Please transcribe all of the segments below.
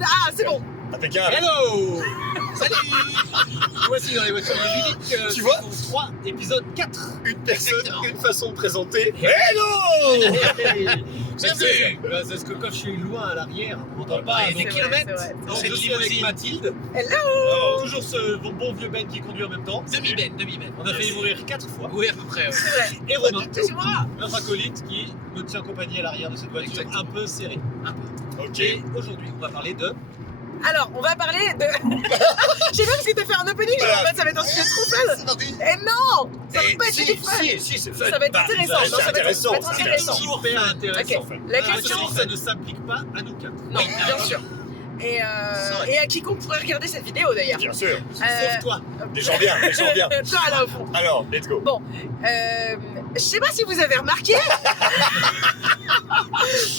Ah, c'est bon. Impeccable. Hello. Salut. Voici dans les voitures ludiques. Tu vois 3, épisode 4. Une personne, Exactement. une façon de présenter. Hello. Bienvenue. C'est ce que quand je suis loin à l'arrière, on m'entend pas. Ouais, Des c'est vrai, kilomètres. c'est vrai. Donc Cette je suis avec limousine. Mathilde. Hello. Toujours ce bon vieux Ben qui conduit en même temps. Demi-ben. On a failli mourir 4 fois. Oui, à peu près. Ouais. C'est vrai. Et Romain, C'est moi. notre acolyte qui me tient compagnie à l'arrière de cette voiture Exactement. un peu serrée. Ok. Et aujourd'hui, on va parler de. Alors, on va parler de. Je sais pas parce que t'as fait un opening, mais en fait, ça va être un sujet trop fun. C'est parti. Et non, ça va pas être du tout fun. Si, c'est fun. Ça va être Bah, intéressant. bah, Non, c'est ça va être intéressant. intéressant. C'est Super intéressant. Ok. La question, Attention, ça ne s'applique pas à nous 4. non, bien sûr. Et à quiconque pourrait regarder cette vidéo d'ailleurs. Bien sûr. Sauf toi. Des gens bien, des gens bien. Toi là au fond. Alors, let's go. Je sais pas si vous avez remarqué.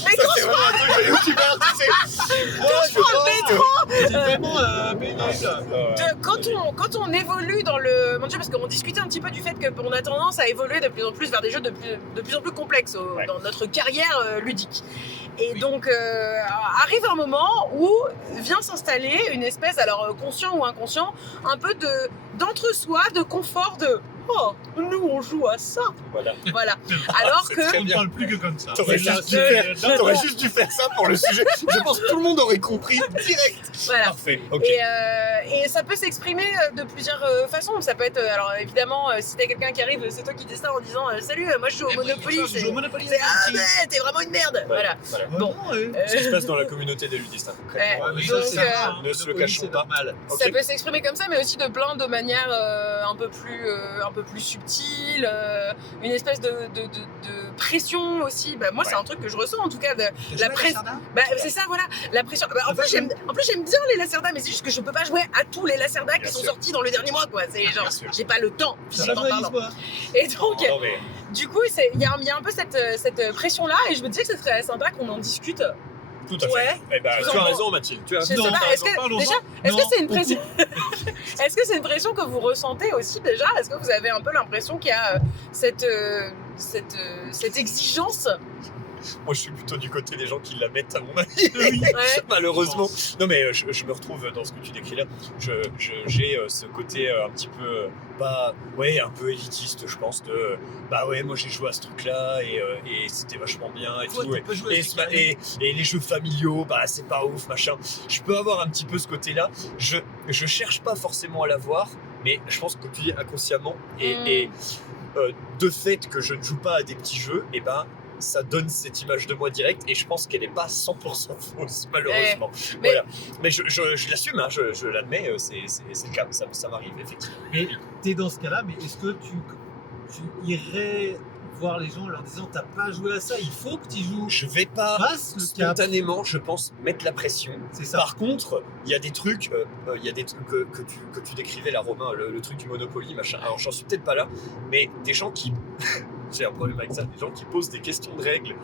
Mais Ça, quand c'est je vraiment un truc de youtubeur, tu sais. Moi, je prends le pense métro, C'est vraiment pénible. quand on évolue dans le. Mon Dieu, parce qu'on discutait un petit peu du fait qu'on a tendance à évoluer de plus en plus vers des jeux de plus en plus complexes Ouais. dans notre carrière ludique. Et donc, arrive un moment où vient s'installer une espèce, alors conscient ou inconscient, un peu d'entre-soi, de confort, de oh, nous on joue à ça. Voilà. Voilà. Alors C'est que. très On ne bien. parle plus que comme ça. T'aurais juste dû faire- t'aurais juste dû faire ça pour le sujet. Je pense que tout le monde aurait compris direct. Voilà. Parfait. Ok. Et ça peut s'exprimer de plusieurs façons. Ça peut être, alors évidemment, si t'as quelqu'un qui arrive, c'est toi qui dis ça en disant salut, moi je joue au Monopoly. Je joue au Monopoly. C'est ah ouais, t'es vraiment une merde. Voilà. Voilà. Bon. Ce qui se passe dans la communauté des ludistes, hein, concrètement. Ouais. Donc, Donc, ne se le cachons pas. mal. Ok. Ça peut s'exprimer comme ça, mais aussi de plein de manières un peu plus subtiles, une espèce de pression aussi. Bah, moi, c'est Ouais. un truc que je ressens en tout cas de la pression. Bah, c'est ça, voilà, la pression. Bah, en plus, j'aime bien les Lacerda, mais c'est juste que je peux pas jouer à tous les Lacerda Bien qui sont sûr. sortis dans le dernier mois, quoi. C'est genre, Bien sûr. j'ai pas le temps, Ça physiquement va, parlant. Lisboa. Et donc, Non, mais du coup, il y a un peu cette pression-là, et je me disais que ce serait sympa qu'on en discute. tout à fait. Ouais. Eh ben, Je tu vous as en- raison, Mathilde. Tu as Je sais Non, pas, est-ce que, parlons-en. déjà, est-ce que Non, c'est une pression Est-ce que c'est une pression que vous ressentez aussi déjà? Est-ce que vous avez un peu l'impression qu'il y a cette exigence? Moi, je suis plutôt du côté des gens qui la mettent, à mon avis. Ouais. Malheureusement. Non, mais je me retrouve dans ce que tu décris là. J'ai ce côté un petit peu, un peu élitiste, je pense, de bah ouais, moi j'ai joué à ce truc-là et c'était vachement bien et Toi, tout. tu peux jouer à Et, ce truc-là. et les jeux familiaux, bah c'est pas ouf, machin. Je peux avoir un petit peu ce côté-là. Je cherche pas forcément à l'avoir, mais je pense que tu dis inconsciemment et de fait que je ne joue pas à des petits jeux, et ben ça donne cette image de moi directe et je pense qu'elle n'est pas 100% fausse malheureusement. Mais- Voilà. Mais je l'assume, hein, je l'admets, c'est le cas, ça m'arrive effectivement. Mais t'es dans ce cas-là, mais est-ce que tu irais voir les gens en leur disant t'as pas joué à ça, il faut que tu y joues? Je vais pas Passe le cap. spontanément, je pense, mettre la pression. C'est ça. Par contre, il y a des trucs, que tu décrivais là, Romain, le truc du Monopoly, machin. Alors j'en suis peut-être pas là, mais des gens qui j'ai un problème avec ça, des gens qui posent des questions de règles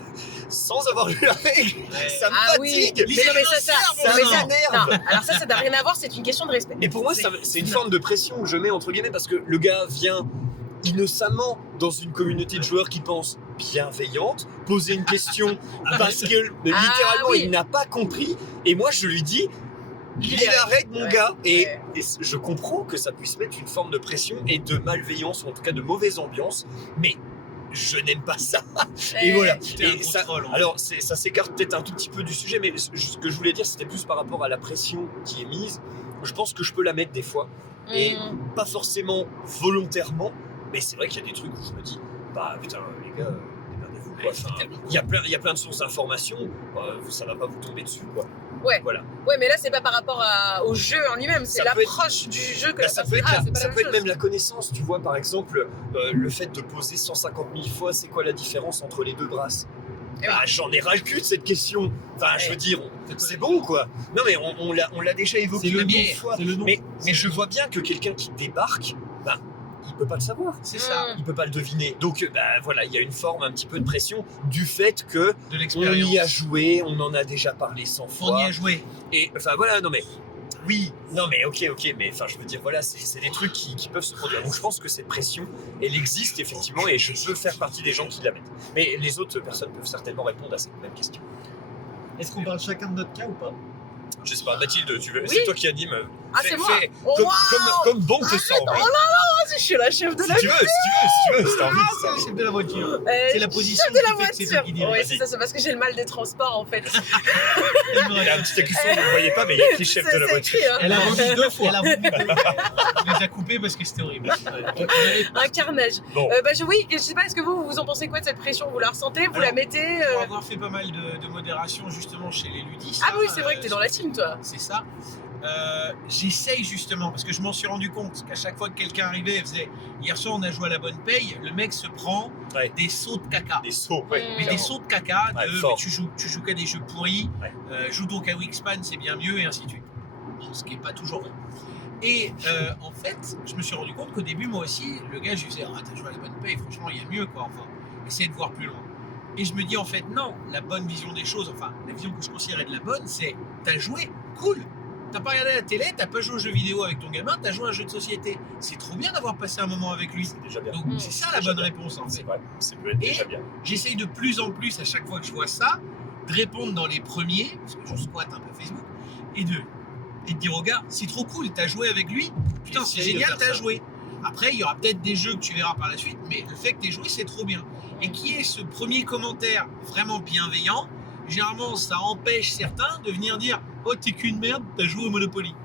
sans avoir lu la règle, ça me Ah oui, fatigue. mais non, mais ça Ça m'énerve. non, alors ça n'a rien à voir, c'est une question de respect. Et pour moi, c'est une forme de pression que je mets entre guillemets parce que le gars vient innocemment dans une communauté de joueurs qui pense bienveillante, poser une question parce que littéralement oui. il n'a pas compris et moi je lui dis lis la règle mon Ouais, gars et ouais. je comprends que ça puisse mettre une forme de pression et de malveillance ou en tout cas de mauvaise ambiance mais je n'aime pas ça. Et voilà. T'es un Et gros ça, troll, en fait. alors, ça s'écarte peut-être un tout petit peu du sujet, mais ce que je voulais dire, c'était plus par rapport à la pression qui est mise. Je pense que je peux la mettre des fois, et pas forcément volontairement, mais c'est vrai qu'il y a des trucs où je me dis, bah putain, les gars, démerdez-vous, quoi. Enfin, il y a plein de sources d'informations, ça va pas vous tomber dessus, quoi. Ouais. Voilà. Ouais, mais là, c'est pas par rapport au jeu en lui-même, c'est Ça peut l'approche du jeu que Bah, la ça personne- peut être, Ah, c'est pas la ça même peut être chose. même la connaissance, tu vois, par exemple, le fait de poser 150 000 fois, c'est quoi la différence entre les deux brasses? Eh oui. Bah, j'en ai ras le cul de cette question. Enfin, je veux dire, c'est bon, quoi. Non, mais on l'a déjà évoqué C'est le mille nom. fois. C'est le nom. Mais je vois bien que quelqu'un qui débarque, bah, il peut pas le savoir. C'est ça. Il peut pas le deviner. Donc, bah, voilà, il y a une forme un petit peu de pression du fait que De on l'expérience. y a joué, on en a déjà parlé 100 On fois. y a joué. Et enfin voilà, non mais oui, non mais ok, mais enfin je veux dire voilà, c'est des trucs qui peuvent se produire. Donc je pense que cette pression, elle existe effectivement et je peux faire partie des gens qui la mettent. Mais les autres personnes peuvent certainement répondre à cette même question. Est-ce qu'on parle chacun de notre cas ou pas? pas. Je sais pas, Mathilde, tu veux, Oui. c'est toi qui anime. Ah, c'est moi. Oh, comme, wow. comme bon te semble. Oh là là, je suis la chef de Si la tu veux, si t'as envie. C'est le chef de la voiture. C'est la position chef de la qui fait que c'est toi qui dirige. Oui, c'est ça, c'est parce que j'ai le mal des transports en fait. Il y a un petit écusson, vous ne voyez pas, mais il y a écrit chef de la C'est voiture. écrit, hein. Elle a vomi 2 fois. Je les ai coupés parce que c'était horrible. Un carnage. Bon. Oui, je sais pas, est-ce que vous en pensez quoi de cette pression? Vous la ressentez? Vous la mettez Pour avoir fait pas mal de modération justement chez les ludistes. Ah oui, c'est vrai que t'es dans la team, toi. C'est ça. J'essaye justement, parce que je m'en suis rendu compte qu'à chaque fois que quelqu'un arrivait et faisait hier soir on a joué à la bonne paye, le mec se prend des sauts de caca. Des sauts, ouais. Mais Mais des sauts de caca, Ouais, de fort. mais tu joues qu'à des jeux pourris, Ouais. joue donc à Wixpan, c'est bien mieux, et ainsi de suite. Bon, ce qui n'est pas toujours vrai. Et en fait, je me suis rendu compte qu'au début, moi aussi, le gars, je lui disais, ah, t'as joué à la bonne paye, franchement, il y a mieux, quoi. Enfin, essaye de voir plus loin. Et je me dis, en fait, non, la bonne vision des choses, enfin, la vision que je considérais de la bonne, c'est, t'as joué, cool. T'as pas regardé la télé, t'as pas joué aux jeux vidéo avec ton gamin, t'as joué à un jeu de société. C'est trop bien d'avoir passé un moment avec lui. C'est déjà bien. Donc, c'est ça C'est la déjà bonne bien. réponse, en fait. C'est vrai, c'est peut être déjà bien. J'essaye de plus en plus, à chaque fois que je vois ça, de répondre dans les premiers, parce que je squatte un peu Facebook, et de dire au gars, c'est trop cool, t'as joué avec lui, putain, c'est Essaye de génial, faire t'as ça. joué. Après, il y aura peut-être des jeux que tu verras par la suite, mais le fait que t'aies joué, c'est trop bien. Et qui est ce premier commentaire vraiment bienveillant, généralement, ça empêche certains de venir dire, oh, t'es qu'une merde, t'as joué au Monopoly.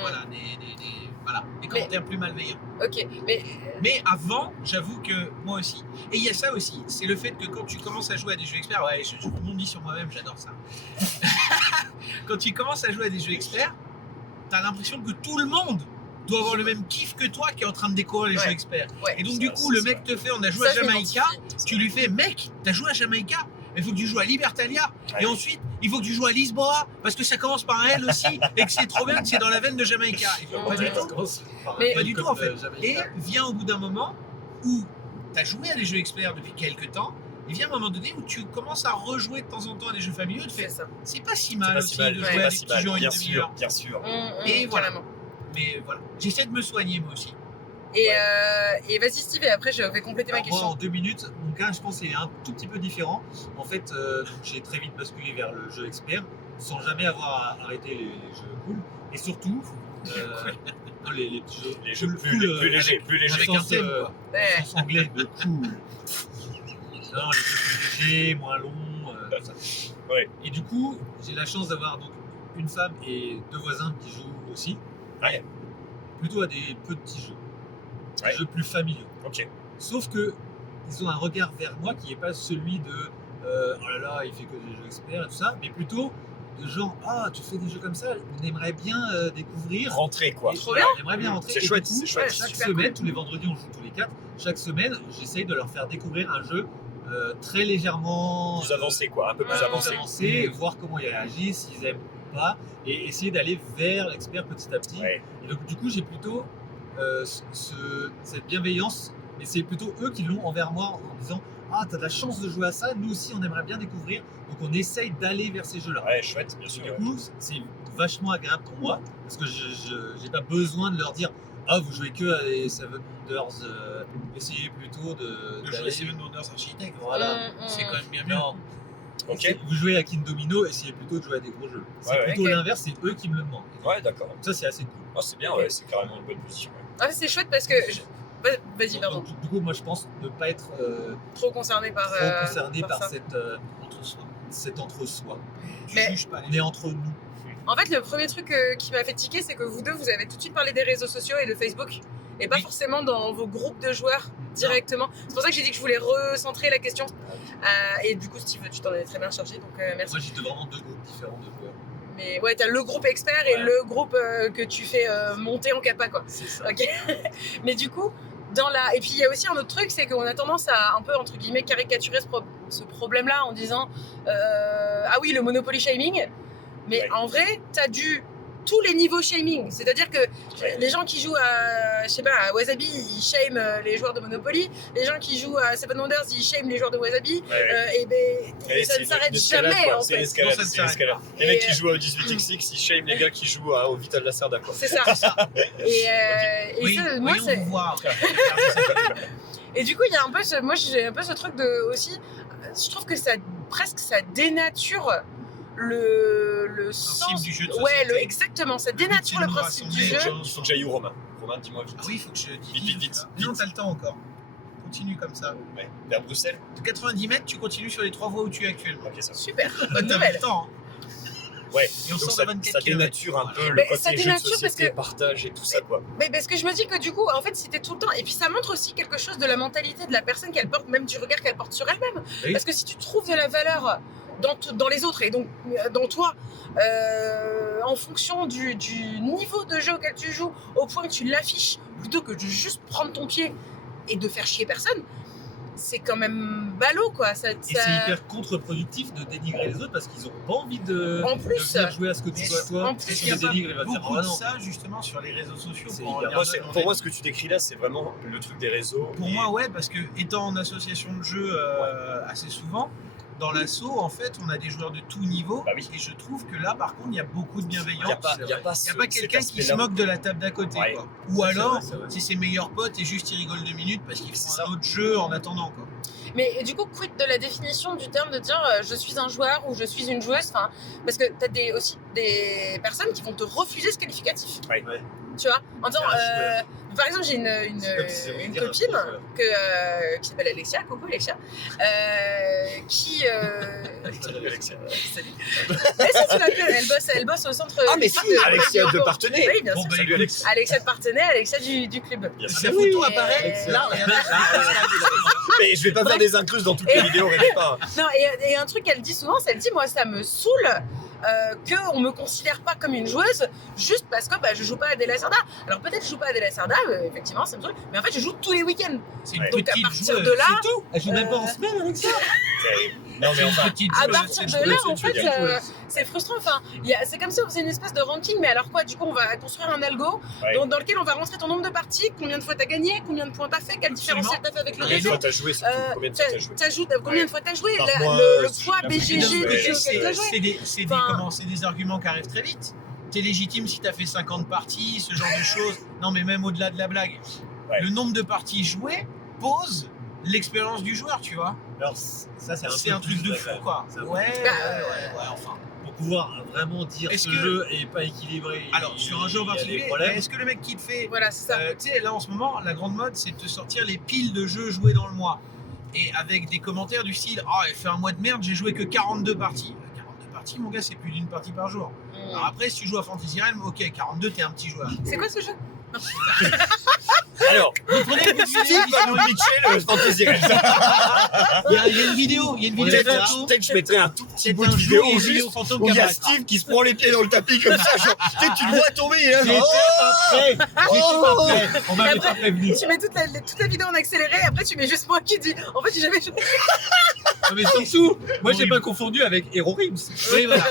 Voilà, des commentaires plus malveillants. Ok, mais Mais avant, j'avoue que moi aussi. Et il y a ça aussi, c'est le fait que quand tu commences à jouer à des jeux experts, ouais, je rebondis sur moi-même, j'adore ça. Quand tu commences à jouer à des jeux experts, t'as l'impression que tout le monde doit avoir le même kiff que toi qui est en train de découvrir les Ouais. jeux experts. ouais. Et donc Ça, du coup, c'est le mec te fait, on a joué Ça, à je Jamaïca, m'identifie. tu lui fais, mec, t'as joué à Jamaïca, mais il faut que tu joues à Libertalia. Ouais. Et ensuite, il faut que tu joues à Lisboa, parce que ça commence par un L aussi, et que c'est trop bien, que c'est dans la veine de Jamaïca. Et Ouais. pas du tout. Mais- Pas du tout en fait. Et vient au bout d'un moment où tu as joué à des jeux experts depuis quelques temps, et vient un moment donné où tu commences à rejouer de temps en temps à des jeux familiaux, tu C'est fais ça. c'est pas si C'est mal pas aussi si mal, de ouais. jouer c'est à pas des si petits mal, jeux en bien une demi-heure. sûr, bien sûr. Et voilà. Carrément. Mais voilà, j'essaie de me soigner moi aussi. Et vas-y Steve, et après je vais compléter ma Alors, moi, question. en 2 minutes, mon cas, je pense, est un tout petit peu différent. En fait, j'ai très vite basculé vers le jeu expert, sans jamais avoir arrêté les jeux cool. Et surtout, non, les petits jeux, Les jeux cool, plus, cool, plus légers, avec- plus légers. avec au un sens, thème, quoi. Ouais. au sens anglais de cool. Non, les jeux plus légers, moins longs, tout ça. Ouais. Et du coup, j'ai la chance d'avoir donc une femme et 2 voisins qui jouent aussi. Ouais. Plutôt à des petits jeux. Ouais. Des jeux plus familiaux. Ok. Sauf que ils ont un regard vers moi qui n'est pas celui de oh là là, il fait que des jeux experts et tout ça, mais plutôt de genre ah, tu fais des jeux comme ça, on aimerait bien découvrir. Rentrer quoi. Et Trop voilà, bien. on aimerait bien rentrer. C'est Et du chouette, coup, c'est chouette. Chaque super semaine, cool. tous les vendredis, on joue tous les 4. Chaque semaine, j'essaye de leur faire découvrir un jeu très légèrement Plus avancé quoi, un peu plus plus avancé. voir comment ils réagissent, s'ils aiment ou pas, et essayer d'aller vers l'expert petit à petit. Ouais. Et donc, du coup, j'ai plutôt cette bienveillance, mais c'est plutôt eux qui l'ont envers moi en disant ah, t'as de la chance de jouer à ça, nous aussi on aimerait bien découvrir, donc on essaye d'aller vers ces jeux-là. Ouais, chouette, bien sûr. Du coup, c'est vachement agréable pour moi parce que je n'ai pas besoin de leur dire ah, vous jouez que à les Seven Wonders, essayez plutôt De jouer d'aller- à Seven Wonders Architect, Voilà. c'est quand même bien mieux. Non. Ok. Vous jouez à King Domino, essayez plutôt de jouer à des gros jeux. C'est Ouais, ouais. plutôt Ok. l'inverse, c'est eux qui me le demandent. Ouais, d'accord. Donc ça, c'est assez cool. Ah, c'est bien, ouais, c'est carrément une bonne position. Ouais. Ah, c'est chouette parce que. Vas-y, pardon. Donc, du coup, moi, je pense ne pas être Trop concerné par. trop concerné par ça. Entre-soi. cet entre-soi. Tu Mais- juges pas On les est gens. entre nous. En fait, le premier truc qui m'a fait tiquer, c'est que vous deux, vous avez tout de suite parlé des réseaux sociaux et de Facebook, et pas Oui. forcément dans vos groupes de joueurs directement. C'est pour ça que j'ai dit que je voulais recentrer la question. Et du coup, Steve, tu t'en es très bien chargé, donc merci. Moi, j'étais vraiment 2 groupes différents de joueurs. Mais ouais, t'as le groupe expert et Ouais. le groupe que tu fais monter en capa, quoi. C'est ça. Ok. Mais du coup, et puis il y a aussi un autre truc, c'est qu'on a tendance à un peu entre guillemets caricaturer ce problème-là en disant ah oui, le Monopoly shaming. Mais Ouais. en vrai, t'as tous les niveaux shaming. C'est-à-dire que les gens qui jouent à, je sais pas, à Wasabi, ils shame les joueurs de Monopoly. Les gens qui jouent à Seven Wonders, ils shame les joueurs de Wasabi. Ouais. Et ça ne s'arrête l'escalade, jamais, quoi. en C'est fait. l'escalade, Non, ça ne c'est s'arrête l'escalade. Les Et, mecs qui jouent au 18x6, ils shame les gars qui jouent au Vital Lacerda, quoi. C'est ça. Et Oui, ça, moi, voyons c'est... vous voir. Et du coup, il y a un peu moi j'ai un peu ce truc de aussi, je trouve que ça dénature le Principe sens. du jeu de Ouais, société. exactement, ça Le but, dénature c'est le de nous principe du rassembler, jeu. genre. Il faut que j'aille où, Romain? Romain, dis-moi vite. Ah oui, il faut que je dise. Vite. Non, t'as le temps encore. Continue comme ça. Ouais. Vers Bruxelles? De 90 mètres, tu continues sur les 3 voies où tu es actuellement. Ok, ça va. Super, bonne T'as nouvelle. le temps. hein. Ouais, Et on donc sort ça, de 24 ça kilomètres. dénature un peu le Mais côté ça jeu de dénature parce société, que- partage et tout ça, quoi. Mais parce que je me dis que du coup, en fait, si t'es tout le temps. Et puis ça montre aussi quelque chose de la mentalité de la personne qu'elle porte, même du regard qu'elle porte sur elle-même. Oui. Parce que si tu trouves de la valeur dans les autres et donc dans toi, en fonction du niveau de jeu auquel tu joues, au point que tu l'affiches, plutôt que de juste prendre ton pied et de faire chier personne, c'est quand même ballot, quoi. Et c'est hyper contre-productif de dénigrer les autres parce qu'ils ont pas envie de, En plus. de venir jouer à ce que tu Mais dois toi. en plus, Est-ce Si qu'il tu n'y a les dénigres, il pas va te dire beaucoup ah de non. ça justement sur les réseaux sociaux C'est pour hyper- revenir Moi, à mon pour moi, avis. ce que tu décris là, c'est vraiment le truc des réseaux. Pour Et- moi, ouais, parce que étant en association de jeu assez souvent, dans l'asso, en fait, on a des joueurs de tout niveau. Bah oui. Et je trouve que là, par contre, il y a beaucoup de Il bienveillance. n'y a pas, Il y a pas, n'y a pas quelqu'un qui se moque de la table d'à côté. Ouais. Quoi. Ou C'est alors, vrai, c'est vrai. c'est ses meilleurs potes et juste ils rigolent 2 minutes parce qu'ils C'est font ça. un autre jeu en attendant. Quoi. Mais du coup, quid de la définition du terme de dire je suis un joueur ou je suis une joueuse, enfin, parce que tu as aussi des personnes qui vont te refuser ce qualificatif. Ouais. Tu vois, en disant, Ah, par exemple, j'ai C'est comme si ça voulait une dire un copine joueur. qui s'appelle Alexia, coucou Alexia, qui. Alexia. Salut. Mais ça, tu l'appelles, elle bosse au centre. Ah, mais du si, parc Alexia de Partenay. Partenay. Oui, bien Bon, sûr. bah, Salut, écoute, Alex. Alexia de Partenay, Alexia du club. Bien Sa sûr. photo Et- apparaît. Là, regarde, Mais je vais pas faire des incluses dans toutes les vidéos, rêvez pas. Non, et un truc qu'elle dit souvent, c'est elle dit, moi, ça me saoule qu'on me considère pas comme une joueuse juste parce que je joue pas à Della Cerda. Alors peut-être je joue pas à Della Cerda, effectivement, ça me saoule, mais en fait, je joue tous les week-ends. c'est une Ouais. Donc à petite partir joueuse. de là, C'est tout. Elle joue même pas en Euh, semaine avec ça. Non, mais enfin, Petite à joueuse, partir c'est de une là, joueuse, en c'est une fait, joueuse. c'est frustrant. Enfin, c'est comme si on faisait une espèce de ranking, mais alors quoi? Du coup, on va construire un algo Ouais. dans lequel on va rentrer ton nombre de parties, combien de fois t'as gagné, combien de points t'as fait, quel différentiel t'as fait avec le combien de réseau. fois t'as joué surtout? Combien de fois t'as joué? Combien de fois t'as joué, Par le mois, poids la BGG fréquence, du ouais. jeu auquel t'as joué. C'est Enfin- des arguments qui arrivent très vite. T'es légitime si t'as fait 50 parties, ce genre de choses. Non, mais même au-delà de la blague. Ouais. Le nombre de parties jouées pose l'expérience du joueur, tu vois. Alors ça C'est un truc de fou, quoi. C'est un peu Ouais, Bah, enfin. pour pouvoir vraiment dire Est-ce ce que- jeu est pas équilibré. Alors, sur un jeu en il y a des particulier, problèmes. est-ce que le mec qui te fait. Voilà, c'est ça. Tu sais, là en ce moment, la grande mode, c'est de te sortir les piles de jeux joués dans le mois. Et avec des commentaires du style ah, elle fait un mois de merde, j'ai joué que 42 parties. 42 parties, mon gars, c'est plus d'une partie par jour. Alors après, si tu joues à Fantasy Realm, ok, 42, t'es un petit joueur. C'est quoi ce jeu? Alors, Vous prenez une Steve vidéo, va nous pitcher le Fantasy Realms. il y a une vidéo, Peut-être que je mettrai un tout petit c'est bout un de vidéo jeu, une juste vidéo fantôme où il y a apparaîtra. Steve qui se prend les pieds dans le tapis comme ça, genre, tu sais, tu le vois tomber, hein, J'étais genre, pas prêt. J'étais pas prêt. On Et m'avait après, pas prévenu. Tu mets toute la vidéo en accéléré, et après tu mets juste moi qui dis en fait j'ai jamais joué. Non, mais surtout, moi j'ai pas confondu avec Hero Rims. Oui, voilà.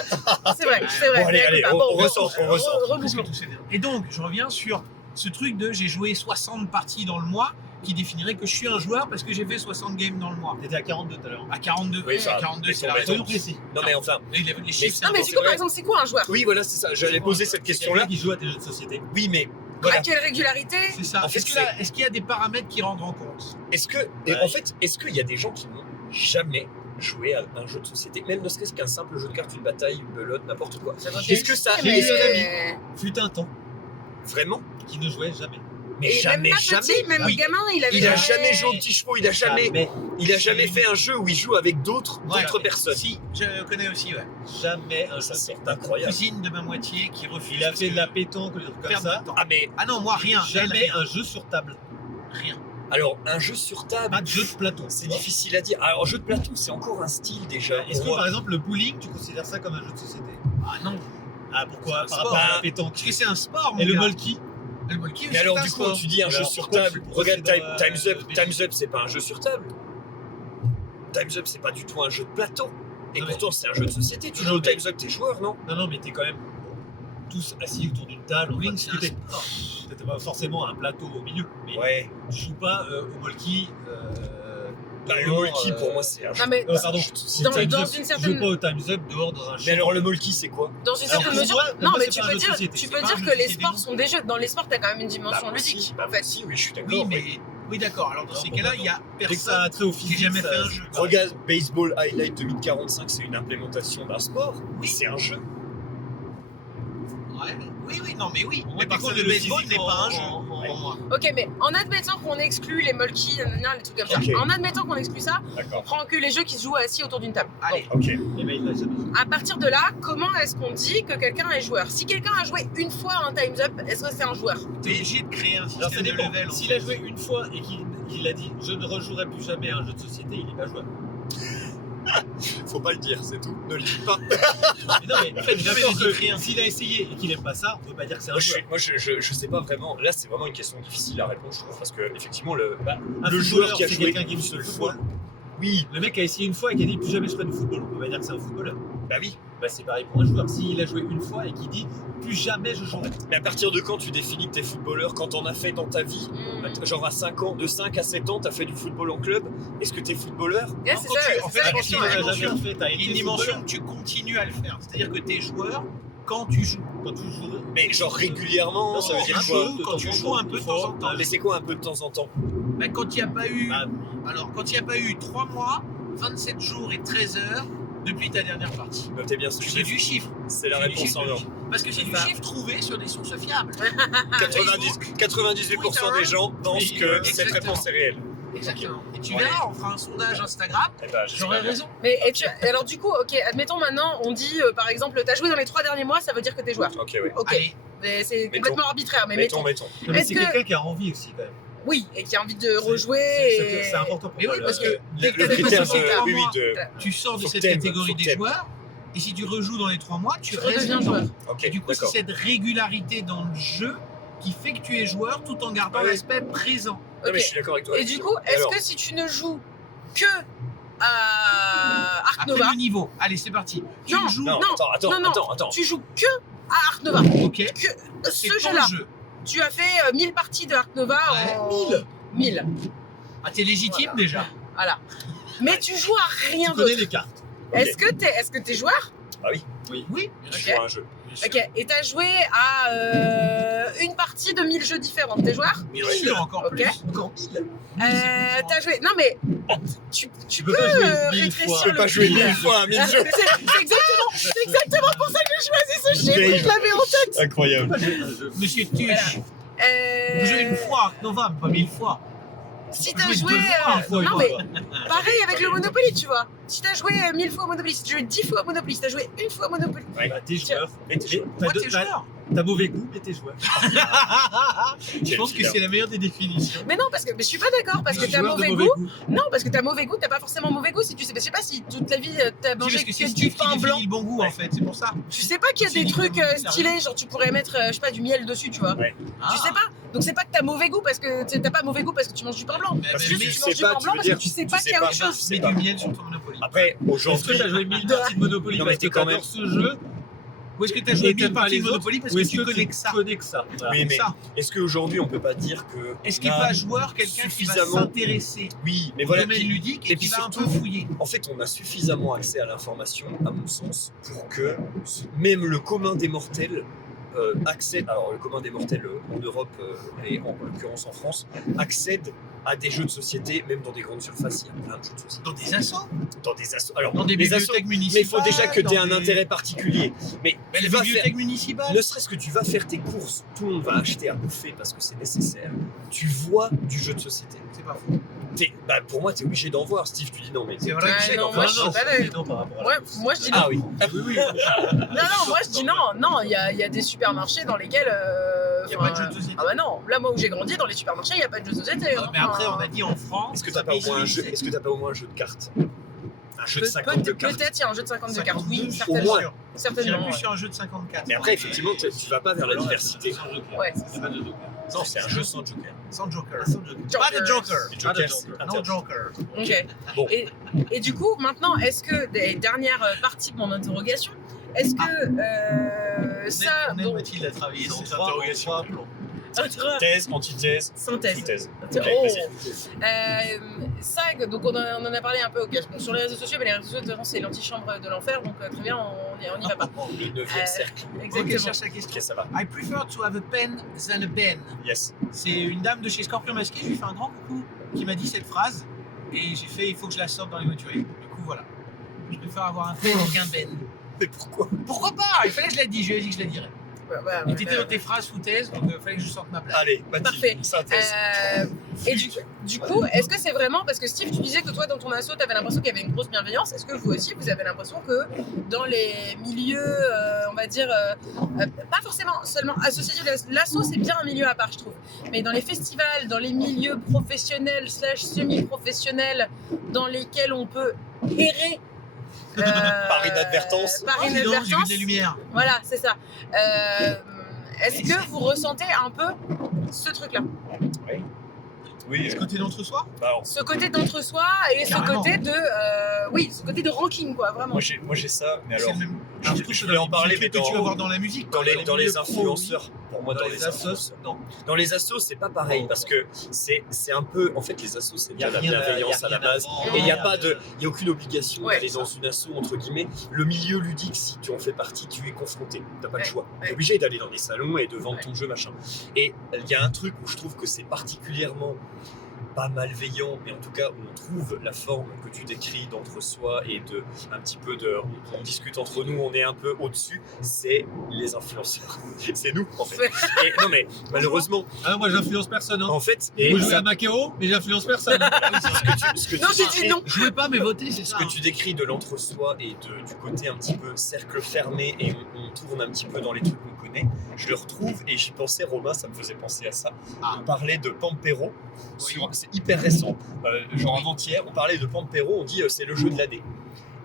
C'est vrai, c'est vrai. Bon, allez, Mais allez, écoute, on bon, ressort, on ressort. Parce que tout c'est bien. Et donc, je reviens sur ce truc de j'ai joué 60 parties dans le mois qui définirait que je suis un joueur parce que j'ai fait 60 games dans le mois. T'étais à 42 tout à l'heure. À 42, Oui, ça va. 42 c'est Mais la bon, raison. Soyons précis. Non, mais enfin, Les chiffres, c'est Non mais du c'est coup par vrai. exemple c'est quoi un joueur? oui, voilà, c'est ça, j'allais poser cette question-là. Qui joue à des jeux de société. Oui, mais voilà. À quelle régularité? c'est ça. En fait, Est-ce qu'il y a des paramètres qui rentrent en compte? Est-ce que, et en fait, est-ce qu'il y a des gens qui n'ont jamais joué à un jeu de société, même ne serait-ce qu'un simple jeu de cartes, une bataille, une belote, n'importe quoi? Est-ce que ça, Mais- est-ce que Fut un temps vraiment? qui ne jouait jamais. Mais Et jamais, même pas jamais. petit, même Oui. gamin, il avait Il a jamais joué au petit chevaux, il a jamais fait un jeu où il joue avec d'autres personnes. Si, je connais aussi, ouais. Jamais un Ça, jeu c'est sortable. incroyable. Cousine de ma moitié qui refuse. Il a parce fait que de la pétanque ou des trucs comme perte ça. de temps. Ah, mais Ah non, moi rien. Jamais un jeu sur table. Rien. alors, un jeu sur table, Pas de jeu de plateau. c'est difficile à dire. Alors, jeu de plateau, c'est encore un style déjà. Est-ce que Pour moi. par exemple le bowling, tu considères ça comme un jeu de société? Ah non. Ah pourquoi? C'est un Par rapport sport. à la pétanque. Parce que c'est un sport, mon Et le gars. molki? Le molki aussi, Mais alors, c'est un du coup, sport. tu dis un jeu Alors, sur pourquoi table. pourquoi Regarde c'est dans, Time's Up. Belgique Time's Up, c'est pas un jeu sur table. Time's Up, c'est pas du tout un jeu de plateau. Et Non, mais- pourtant, c'est un jeu de société. Tu Non, joues au mais- Time's Up, t'es joueur, non? Non, non, mais t'es quand même tous assis autour d'une table, on va Bowling, c'est un discuter. sport. T'as pas forcément un plateau au milieu, mais Ouais. tu joues pas au molki. Bah, le dehors, Molki, pour moi, c'est un jeu. Non mais pardon. Si Dans- Time's dans Up- une Tu certaine- joues pas au Time's Up dehors dans un champ. Mais alors, le Molki, c'est quoi? dans une Alors, certaine pour mesure, moi, non pour mais moi, tu c'est pas un peux jeu de dire, société, tu c'est peux pas dire un jeu que de les société sports non sont plus. des jeux. Dans les sports, t'as quand même une dimension Bah, ludique si, en fait. si, oui, je suis d'accord. Oui, mais Oui, d'accord. Alors dans ces cas-là, il y a Dès que ça a un personne trait au qui physique, a jamais ça- fait un jeu. Regarde Baseball Highlight 2045, c'est une implémentation d'un sport. Oui, c'est un jeu. Ouais. Oui, non, mais oui. On Mais va par contre, passer le le baseball physique n'est pas un jeu en- pour moi. Ok, mais en admettant qu'on exclut les mulky, les trucs comme ça, Ok. en admettant qu'on exclut ça, on D'accord. prend que les jeux qui se jouent assis autour d'une table. Allez. Ok. Les mails, là, jamais. À partir de là, comment est-ce qu'on dit que quelqu'un est joueur? Si quelqu'un a joué une fois un Time's Up, est-ce que c'est un joueur? T'es obligé de créer un Alors ça système de dépend. level. en S'il fait. a joué une fois et qu'il a dit je ne rejouerai plus jamais à un jeu de société, il n'est pas joueur. Faut pas le dire, c'est tout. Ne le dis pas. Mais non, mais en fait, Jamais d'accord ne dis que rien. s'il a essayé et qu'il n'aime pas ça, on peut pas dire que c'est un Moi, joueur. je sais pas vraiment. Là, c'est vraiment une question difficile à répondre, je trouve, parce que effectivement, le Un joueur footballeur, qui a c'est joué quelqu'un qui une joue seule au fois. football. Oui, Le mec a essayé une fois et qui a dit plus jamais je ferai du football, on peut pas dire que c'est un footballeur. bah oui. Bah c'est pareil pour un joueur. S'il a joué une fois et qu'il dit plus jamais je jouerai. Mais à partir de quand tu définis que t'es footballeur? Quand t'en as fait dans ta vie? Genre à 5 ans, de 5 à 7 ans, t'as fait du football en club? Est-ce que t'es footballeur? Yeah, Non, c'est quand ça, tu- en c'est fait, ça la quand question. tu- Tu ouais. l'as jamais fait, t'as Il y a été une dimension footballeur. que tu continues à le faire. C'est-à-dire que t'es joueur quand tu joues. Quand tu joues. Mais genre régulièrement, Non, ça veut dire un quoi? peu, quand tu joues un peu de temps en temps. Mais c'est quoi un peu de temps en temps? Bah, quand il n'y a pas eu. Bah, Alors, quand il n'y a pas eu 3 mois, 27 jours et 13 heures depuis ta dernière partie. Notez bien ce C'est chiffre. du chiffre. C'est la C'est du réponse chiffre. en or. Parce que c'est du ça. chiffre trouvé sur des sources fiables. 98% des gens pensent Oui, que cette exactement. réponse est réelle. Exactement. Et tu Ouais. verras, on fera un sondage Instagram. Eh ben, j'espère J'aurais bien. raison. Mais alors du coup, ok, admettons maintenant, on dit par exemple, t'as joué dans les 3 derniers mois, ça veut dire que t'es joueur. Ok, ouais. Ok, Allez, mais c'est Mettons. complètement arbitraire, mais mettons. Mettons. non, mais Est-ce c'est que- quelqu'un qui a envie aussi quand même. Oui, et qui a envie de rejouer. C'est important pour Mais moi. oui, parce que Le dès que t'as critère, dépassé c'est les 3 oui, mois, de. tu sors de Faut que cette t'aimes, catégorie faut que des t'aimes. joueurs. Et si tu rejoues dans les 3 mois, tu Tu restes redeviens dedans. joueur. Ok, Et du coup, c'est d'accord. cette régularité dans le jeu qui fait que tu es joueur tout en gardant Ouais. l'aspect présent. Non, mais Ok. je suis d'accord avec toi. Et du coup, est-ce Alors, que si tu ne joues que à Ark Après Nova, le niveau. Allez, c'est parti. Tu Non, joues. Non, non, non, attends. tu joues que à Ark Nova, Ok. que C'est ce ton jeu-là, jeu. tu as fait 1000 parties de Ark Nova en... 1000. Ah, t'es légitime Voilà. déjà. Voilà. Mais tu joues à rien Tu connais d'autre. les cartes. Ok. Est-ce que t'es joueur? Oui. Je Ok. joue à un jeu. Ok. Et t'as joué à une partie de 1000 jeux différents. T'es joueur? Bien Ouais. sûr, encore Ok. plus. Encore 1000. T'as joué... Non mais... Tu Tu peux peux pas jouer 1000 rétrécir fois. Je peux le pas jouer prix. 1000 fois à 1000 jeux. C'est exactement pour ça que j'ai choisi ce chiffre. Je l'avais en tête. Incroyable. Monsieur Tuche, Euh, vous jouez une fois Ark Nova, mais pas 1000 fois. Si Vous t'as jouez joué... deux fois, une fois, non une mais... fois. Pareil avec le Monopoly, tu vois. Si t'as joué 1000 fois au Monopoly, si t'as joué 10 fois au Monopoly, si t'as joué une fois au Monopoly. Ouais. Bah, t'es joueur. Mais t'es joueur. Moi, t'es joueur. T'as mauvais goût, mais t'es joueur. Je pense que c'est la meilleure des définitions. Mais non, parce que mais je suis pas d'accord, parce que t'as Joueur de mauvais mauvais goût. Non, parce que t'as mauvais goût, t'as pas forcément mauvais goût si tu sais. Je sais pas si toute la vie t'as Si, mangé parce que c'est que du Steve qui pain définit blanc. le bon goût en fait, c'est pour ça. Tu sais pas qu'il y a C'est des du trucs bon goût, stylés, genre tu pourrais mettre, je sais pas, du miel dessus, tu vois. Ouais. Tu sais pas. Donc c'est pas que t'as mauvais goût parce que t'as pas mauvais goût parce que tu manges du pain blanc. Mais Parce C'est que juste tu que tu sais manges du pas, pain tu blanc veux parce dire, que tu sais tu pas sais qu'il y a pas. autre chose. Mets pas. du miel sur ton Monopoly. Après, Est-ce que aujourd'hui. t'as joué 1000 parties de Monopoly Non, mais parce t'es que quand t'adores même- ce jeu Ou est-ce que t'as joué et t'aimes 1000 pas parties les de autres Monopoly parce ou que est-ce tu que connais tu que ça connais que ça Voilà. Oui, mais ça. est-ce qu'aujourd'hui on peut pas dire que. Est-ce qu'il on n'est a pas joueur quelqu'un qui va suffisamment- s'intéresser Oui, mais au voilà. domaine qui- ludique et et puis qui va un peu surtout- fouiller? En fait, on a suffisamment accès à l'information, à mon sens, pour que même le commun des mortels accède, alors le commun des mortels en Europe et en l'occurrence en France, accède à des jeux de société, même dans des grandes surfaces, il y a plein de jeux de société. Dans des assos, Dans des assos. Alors, dans des les assos, bibliothèques mais il municipales. faut déjà que tu aies dans un des- intérêt particulier. Mais Mais tu les vas bibliothèques faire, municipales. ne serait-ce que tu vas faire tes courses, tout le monde va acheter à bouffer parce que c'est nécessaire. Tu vois du jeu de société. C'est pas faux. Pour moi, tu es obligé d'en voir. Steve, tu dis non, mais C'est t'es vrai. obligé Ouais, d'en non, voir. moi, je suis pas d'accord. Non, par rapport à la Ouais, course. moi je dis non. Ah oui. Oui, oui. Non, moi je dis non. Non, il y a des supermarchés dans lesquels. Il n'y a pas de jeu de société. Ah bah non, là moi où j'ai grandi, dans les supermarchés, il n'y a pas de jeu de société. Ouais, mais après, on a dit en France. Est-ce que ça t'as pas au moins un jeu paye Est-ce que t'as pas au moins un jeu de cartes? Un jeu de 52 cartes. Peut-être il y a un jeu de 52 cartes, oui, 52, certainement. moins. J'irais Certainement. plus Ouais. sur un jeu de 54. Mais après, effectivement, tu vas pas vers la diversité. Sans joker. Ouais. C'est pas de joker. Non, c'est un jeu sans joker. Sans Joker. Sans joker. Pas de Joker. Les Ah, jokers, d'accord. c'est Non interdit. Joker. Ok. Bon. Et du coup, maintenant, est-ce que, des dernières parties de mon interrogation, est-ce que ça. On aime bon, Mathilde à travailler Ils sont ces trois interrogations. plans. Thèse, antithèse, Synthèse. synthèse. Oh. Ok, vas-y. Ça, donc on en a parlé un peu. Bon, sur les réseaux sociaux, mais les réseaux sociaux, de toute façon, c'est l'antichambre de l'enfer, donc très bien, on y va pas. Le 9e cercle. Ok, je Exactement. cherche la question. Ok, ça va. I prefer to have a pen than a pen. Yes. C'est une dame de chez Scorpion Masqué, je lui fais un grand coucou, qui m'a dit cette phrase. Et j'ai fait, il faut que je la sorte dans les voitures. Du coup, voilà. Je préfère avoir un pen qu'un ben. Mais pourquoi? Pourquoi pas? Il fallait que je la dise, je lui ai dit que je la dirais. Et t'étais dans tes phrases foutaises, donc il fallait que je sorte ma place. Allez, Mathilde, Parfait. synthèse. Et du coup, est-ce que c'est vraiment parce que Steve, tu disais que toi, dans ton asso, tu avais l'impression qu'il y avait une grosse bienveillance. Est-ce que vous aussi, vous avez l'impression que dans les milieux, on va dire, pas forcément seulement associatifs, l'asso c'est bien un milieu à part, je trouve. Mais dans les festivals, dans les milieux professionnels / semi-professionnels, dans lesquels on peut errer. Par inadvertance. Par Oh, dis donc, j'ai vu inadvertance. des lumières. Voilà, c'est ça. Est-ce que vous ressentez un peu ce truc-là? Oui, Ce côté d'entre-soi. bah alors, Ce côté d'entre-soi et ce Carrément. côté de, ce côté de ranking, quoi, vraiment. moi j'ai ça, mais alors, C'est le même- je trouve je que voulais dans en parler, les mais trucs que tu vas voir dans la musique. dans les milieux pro, influenceurs, pour moi, Dans dans les les assos, influenceurs. non. Dans les assos, c'est pas pareil, parce que c'est un peu, en fait, les assos, c'est Il y a de la rien à- bienveillance il y à a la rien base. avant, Et il n'y a rien pas à- de, il y a aucune obligation Ouais, d'aller c'est dans une asso, entre guillemets. Le milieu ludique, si tu en fais partie, tu es confronté. T'as pas le Ouais, choix. ouais. T'es obligé d'aller dans des salons et de vendre Ouais. ton jeu, machin. Et il y a un truc où je trouve que c'est particulièrement pas malveillant, mais en tout cas où on trouve la forme que tu décris d'entre-soi et de un petit peu de, on discute entre nous, on est un peu au-dessus, c'est les influenceurs. C'est nous, en fait. Et, non mais malheureusement, Ah, moi, j'influence personne. Hein. en fait, Vous jouez à Macao, mais j'influence personne. ce que tu Non, j'ai décris- dit non. Je veux pas, mais voter, c'est ce ça. que tu décris de l'entre-soi et du côté un petit peu cercle fermé et on tourne un petit peu dans les trucs qu'on connaît, je le retrouve et j'y pensais, Romain, ça me faisait penser à ça. Ah. On parlait de Pampero, c'est hyper récent, genre avant-hier, on parlait de Pampero, on dit c'est le jeu de l'année.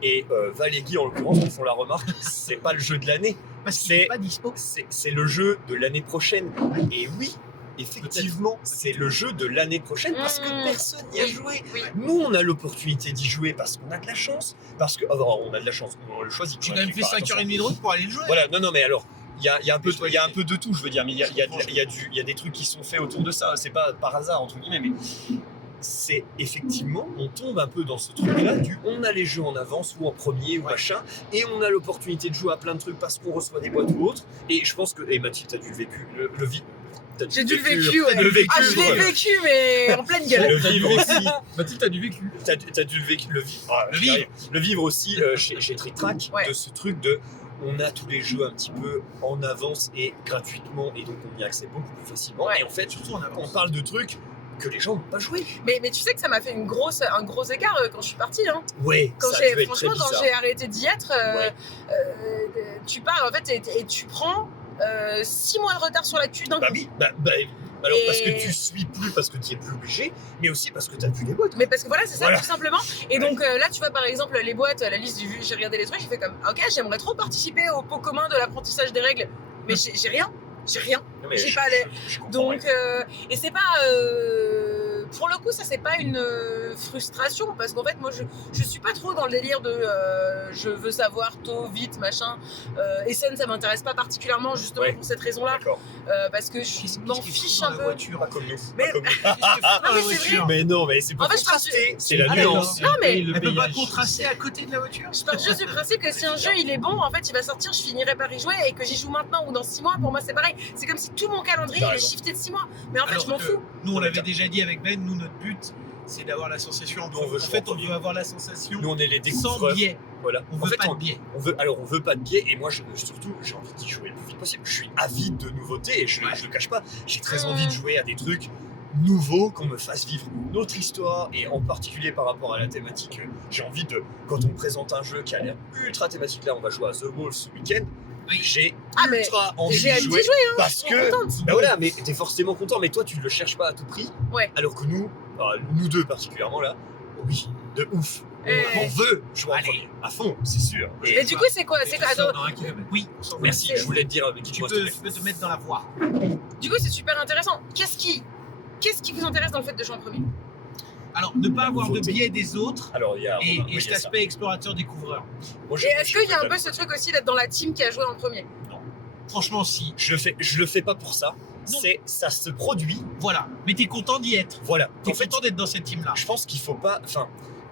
Et Val et Guy, en l'occurrence, me font la remarque, c'est pas le jeu de l'année, Parce qu'il c'est- n'est pas dispo. c'est le jeu de l'année prochaine. Et oui, effectivement, c'est le jeu de l'année prochaine parce que personne n'y a joué. Oui. Nous, on a l'opportunité d'y jouer parce qu'on a de la chance. Parce que, alors, on a de la chance, on le choisit. J'ai quand même fait 5h30 de route pour aller le jouer. Voilà, non, mais alors, il y a un peu de tout, je veux dire, mais il y a des trucs qui sont faits autour de ça. C'est pas par hasard, entre guillemets, mais c'est effectivement, on tombe un peu dans ce truc-là on a les jeux en avance ou en premier ou machin, et on a l'opportunité de jouer à plein de trucs parce qu'on reçoit des boîtes ou autres. Et je pense que, et Mathilde, t'as dû le vécu, J'ai dû le vécu, ouais. Le vécu, Ah, je l'ai vécu, mais en pleine gueule. le vivre aussi. Mathilde, t'as du vécu. T'as dû le vivre, le vivre aussi chez Trick Track, Ouais. de ce truc de on a tous les jeux un petit peu en avance et gratuitement, et donc on y accède beaucoup plus facilement. Ouais. Et en fait, Surtout en on avance. parle de trucs que les gens n'ont pas joué. Mais tu sais que ça m'a fait un gros écart quand je suis partie. Hein. Ouais, Quand ça a dû être franchement, très quand bizarre. j'ai arrêté d'y être, Ouais. tu pars en fait et tu prends 6 mois de retard sur l'actu d'un Bah coup. oui, alors Et- parce que tu suis plus, parce que tu es plus obligé, mais aussi parce que tu as vu les boîtes. Mais parce que voilà, c'est ça, Voilà. tout simplement. Et donc là, tu vois, par exemple, les boîtes, la liste du j'ai regardé les trucs, j'ai fait comme, ok, j'aimerais trop participer au pot commun de l'apprentissage des règles, mais j'ai rien. Non, mais J'ai je- pas les- je comprends, Donc, ouais. et c'est pas. Pour le coup, ça, c'est pas une frustration, parce qu'en fait, moi, je suis pas trop dans le délire de je veux savoir tôt, vite, machin. Essen, ça m'intéresse pas particulièrement, justement, Ouais. pour cette raison-là, D'accord. parce que je m'en fiche un peu. Pas comme nous. Mais- Pas comme nous. Non, mais c'est vrai. Mais non, mais c'est pour En fait, je pense contraster. que- C'est la Ah, nuance. Non, mais- Elle peut pas contraster à côté de la voiture. Je pars juste du principe que si un jeu il est bon, en fait il va sortir, je finirai par y jouer et que j'y joue maintenant ou dans 6 mois, pour moi c'est pareil. C'est comme si tout mon calendrier T'as il est raison. shifté de 6 mois. Mais en fait Alors je m'en que fous. Nous, on l'avait déjà dit avec Ben, nous, notre but, c'est d'avoir la sensation. Nous, on veut En fait, jouer en on veut avoir la sensation Nous, on est les sans découvreurs. biais. Voilà. On En veut fait, pas de biais. on veut pas de biais, et moi, surtout, j'ai envie d'y jouer le plus vite possible. Je suis avide de nouveautés, et je le cache pas. J'ai très envie de jouer à des trucs nouveaux, qu'on me fasse vivre une autre histoire, et en particulier par rapport à la thématique. J'ai envie de, quand on me présente un jeu qui a l'air ultra thématique, là, on va jouer à The Wolf ce week-end. Oui. J'ai Ah, mais ultra envie j'ai de hâte d'y jouer. jouer, hein, parce je suis que, trop contente. bah voilà, mais t'es forcément content, mais toi tu le cherches pas à tout prix. Ouais. Alors que nous deux particulièrement là, oui, de ouf. Eh. On veut jouer en Allez. premier, à fond, c'est sûr. Et- Mais du coup c'est quoi? C'est quoi? Attends, Dans 1 kilomètre. Oui, on s'en fout. Merci, c'est- je voulais te dire, mais Tu dis-moi, peux, s'il te tu plaît. peux te mettre dans la voie. du coup c'est super intéressant. Qu'est-ce qui vous intéresse dans le fait de jouer en premier? Alors, ne pas La avoir de nouveauté. biais des autres Alors il y a, et, oui, et il y a cet ça. aspect explorateur-découvreur. Moi, Et est-ce qu'il y a un peu ce truc aussi d'être dans la team qui a joué en premier? Franchement, si. je le fais pas pour ça. ça se produit. Voilà. Mais t'es content d'y être. Voilà. T'es En fait, content d'être dans cette team-là. je pense qu'il faut pas. Enfin,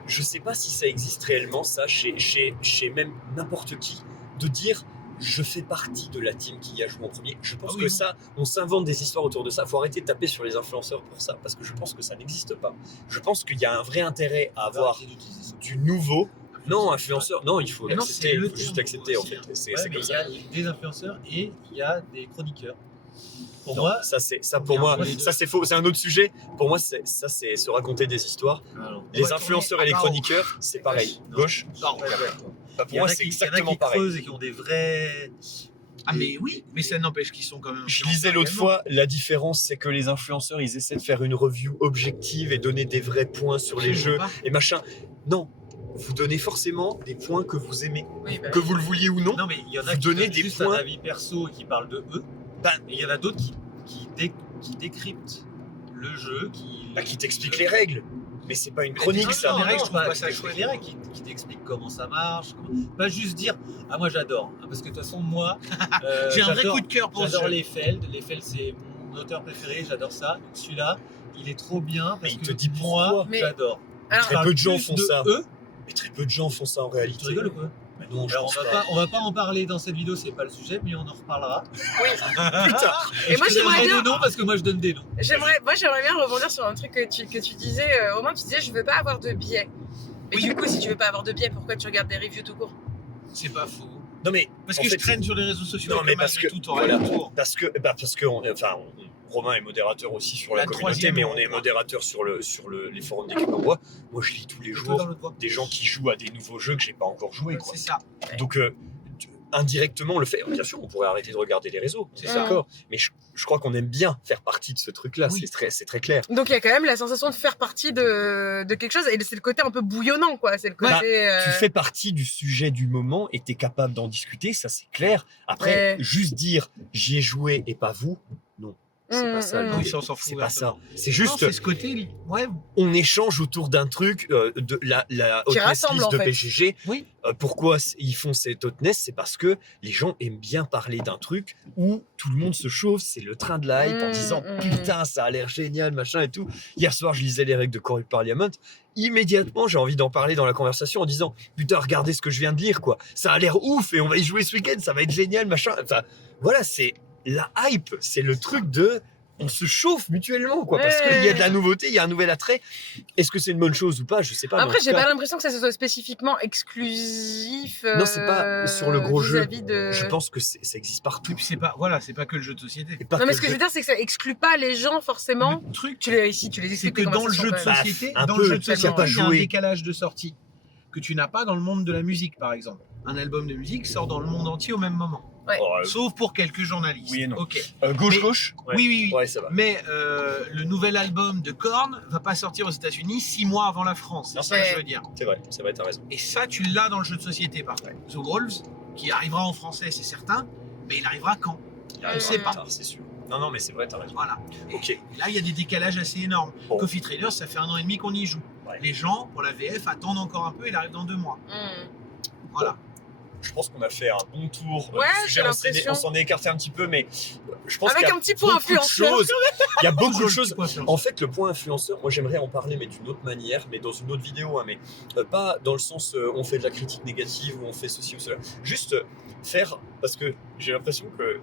je sais pas si ça existe réellement, ça, chez même n'importe qui, de dire je fais partie de la team qui y a joué en premier. Je pense que ça, on s'invente des histoires autour de ça. Faut arrêter de taper sur les influenceurs pour ça, parce que je pense que ça n'existe pas. Je pense qu'il y a un vrai intérêt à avoir du nouveau. Non, influenceur, non, il faut Mais non, l'accepter, c'est il le faut juste terme l'accepter en aussi, fait. hein. C'est Ouais, comme mais ça. il y a des influenceurs et il y a des chroniqueurs. Pour Non, moi, pour moi, les deux. ça c'est faux, c'est un autre sujet. Pour moi, c'est se raconter des histoires. alors, Les va influenceurs tourner et les à gauche. chroniqueurs, c'est pareil. Non. Gauche. Non. ouais, ouais. Bah, Il pour y en moi, a c'est qui exactement pareil. creusent et qui ont des vrais. Ah mais oui, mais ça n'empêche qu'ils sont quand même. Je lisais l'autre fois, la différence, c'est que les influenceurs, ils essaient de faire une review objective et donner des vrais points sur les jeux et machin. Non, vous donnez forcément des points que vous aimez, Oui, bah, que vous le vouliez ou non. Non, mais il y en a Vous qui donnez donnent des juste points. un avis perso et qui parlent de eux. Bah, Et il y en a d'autres qui décryptent le jeu, qui t'expliquent les règles. Mais c'est pas une chronique, Non, ça. non, les règles, je trouve pas qui ça t'expliquent chouette. les règles, qui t'expliquent comment ça marche. Pas juste dire ah moi j'adore. Ah, parce que de toute façon moi J'ai un vrai j'adore- coup de cœur pour ce J'adore jeu. les Feld. Les Feld c'est mon auteur préféré, j'adore ça. Donc celui-là, il est trop bien Mais parce il que te dit moi pourquoi. Mais- j'adore. Alors, Très Parle peu de gens plus font de ça. Eux, Mais très peu de gens font ça en réalité. tu rigoles ou quoi? Mais non, je Alors pense on pas. va pas en parler dans cette vidéo, c'est pas le sujet, mais on en reparlera. oui. Plus tard. Et moi, je te j'aimerais donnerai bien- des noms parce que moi je donne des noms. Moi, j'aimerais bien rebondir sur un truc que tu disais. Romain, tu disais, je veux pas avoir de biais. Mais Oui. du coup, si tu veux pas avoir de biais, pourquoi tu regardes des reviews tout court? C'est pas faux. Non mais Parce en que fait, je traîne sur les réseaux sociaux. Non, et mais que parce malgré que- tout, t'auras voilà. le tour. parce que Romain est modérateur aussi sur la La communauté, troisième mais on est Europe. modérateur sur les forums d'équipe en bois. Moi, je lis tous les Toi, jours dans l'autre voie. des gens qui jouent à des nouveaux jeux que j'ai pas encore joué. Quoi. C'est ça. Donc indirectement, on le fait. Bien sûr, on pourrait arrêter de regarder les réseaux. C'est on est ça. d'accord. Mais je crois qu'on aime bien faire partie de ce truc-là. Oui. C'est très clair. Donc, il y a quand même la sensation de faire partie de quelque chose. Et c'est le côté un peu bouillonnant, quoi. C'est le côté. Bah, Tu fais partie du sujet du moment et tu es capable d'en discuter, ça c'est clair. Après, Ouais. juste dire j'y ai joué et pas vous, non. C'est pas ça. Mm, l'idée. Oui, ça, on s'en fout. C'est pas ça. absolument. C'est Non, juste, c'est ce côté. Ouais. on échange autour d'un truc, de la hotness rassemble, list en de fait. BGG. Oui. Pourquoi ils font cette hotness? C'est parce que les gens aiment bien parler d'un truc où tout le monde se chauffe, c'est le train de la hype en disant putain, ça a l'air génial, machin et tout. Hier soir, je lisais les règles de Corrupt Parliament. Immédiatement, j'ai envie d'en parler dans la conversation en disant putain, regardez ce que je viens de lire, quoi. Ça a l'air ouf et on va y jouer ce week-end, ça va être génial, machin. Enfin, voilà, c'est la hype, c'est le truc de. On se chauffe mutuellement, quoi, parce Ouais. qu'il y a de la nouveauté, il y a un nouvel attrait. Est-ce que c'est une bonne chose ou pas? Je sais pas. mais en Après, tout j'ai cas, pas l'impression que ça soit spécifiquement exclusif. Non, c'est pas sur le gros jeu. vis-à-vis de... Je pense que ça existe partout. Et puis c'est pas, voilà, c'est pas que le jeu de société. Et pas Non, mais que ce que le je veux dire, c'est que ça exclut pas les gens forcément. Le truc, Tu les c'est expliques que dans le jeu de société, un dans peu, le jeu de tu as société, pas il y a un joué. décalage de sortie que tu n'as pas dans le monde de la musique, par exemple. Un album de musique sort dans le monde entier au même moment, sauf pour quelques journalistes. oui et non. Ok. Gauche. Ouais. Oui, oui, oui. Ouais, ça va. Mais le nouvel album de Korn va pas sortir aux États-Unis 6 mois avant la France. Non, C'est ça que ouais. je veux dire. C'est vrai, t'as raison. Et ça, tu l'as dans le jeu de société, par contre. The Wolves, qui arrivera en français, c'est certain, mais il arrivera quand? Il Je sais pas. C'est sûr. Non, mais c'est vrai, t'as raison. Voilà. Ok. Et là, il y a des décalages assez énormes. Bon. Coffee Traders, ça fait 1 an et demi qu'on y joue. Ouais. Les gens, pour la VF, attendent encore un peu, il arrive dans 2 mois. Voilà. Je pense qu'on a fait un bon tour. Ouais, du j'ai sujet. l'impression. On s'en est écarté un petit peu, mais je pense Avec qu'il y a un petit point beaucoup de influenceur. choses. Il y a beaucoup Toujours de le choses. petit point influenceur. En fait, le point influenceur, moi j'aimerais en parler, mais d'une autre manière, mais dans une autre vidéo, hein, mais pas dans le sens on fait de la critique négative ou on fait ceci ou cela. Juste faire, parce que j'ai l'impression que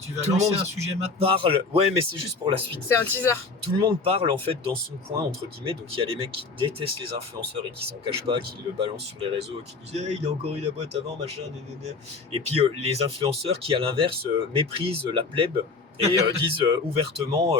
Tu vas tout le lancer monde un sujet maintenant. parle. Ouais, mais c'est juste pour la suite. C'est un teaser. Tout le monde parle en fait dans son coin, entre guillemets. Donc il y a les mecs qui détestent les influenceurs et qui s'en cachent pas, qui le balancent sur les réseaux, qui disent hey, il a encore eu la boîte avant, machin, nénéné. Et puis les influenceurs qui, à l'inverse, méprisent la plèbe et disent ouvertement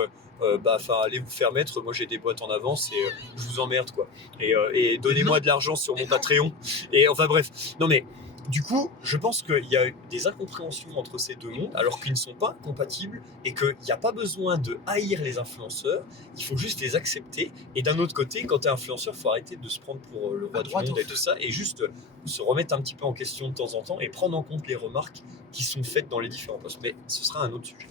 allez vous faire mettre, moi j'ai des boîtes en avance et je vous emmerde, quoi. Et donnez-moi de l'argent sur mon Patreon. Et enfin bref. Non mais. Du coup, je pense qu'il y a des incompréhensions entre ces deux mondes, alors qu'ils ne sont pas compatibles et qu'il n'y a pas besoin de haïr les influenceurs, il faut juste les accepter. Et d'un autre côté, quand tu es influenceur, il faut arrêter de se prendre pour le roi du droite monde au et tout ça, et juste se remettre un petit peu en question de temps en temps et prendre en compte les remarques qui sont faites dans les différents posts. Mais ce sera un autre sujet.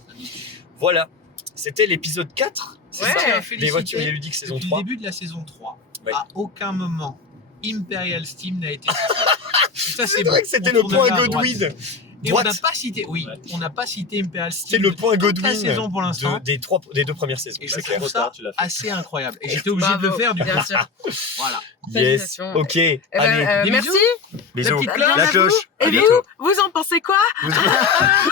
Voilà, c'était l'épisode 4, c'est Ouais. ça, Tiens, des féliciter. voitures ludiques saison Depuis 3. le début de la saison 3, Ouais. à aucun moment, Imperial Steam n'a été cité. Ça, C'est vrai que c'était le point Godwin. Et Droite. on n'a pas cité, on n'a pas cité Imperial Steam. C'est le point toute la Godwin saison pour l'instant. des deux premières saisons. Et je C'est clair. trouve ça tu l'as fait. assez incroyable. Et j'étais obligé de le Bravo, faire du coup. bien sûr. Voilà. Yes, Félicitations. ok. Eh ben, Allez, des merci. bisous. petite Bien cloche. à La vous. cloche. Et À vous, bientôt. vous en pensez quoi?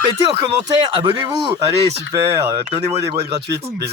Mettez en commentaire, abonnez-vous. Allez, super. Donnez-moi des boîtes gratuites. Bisous.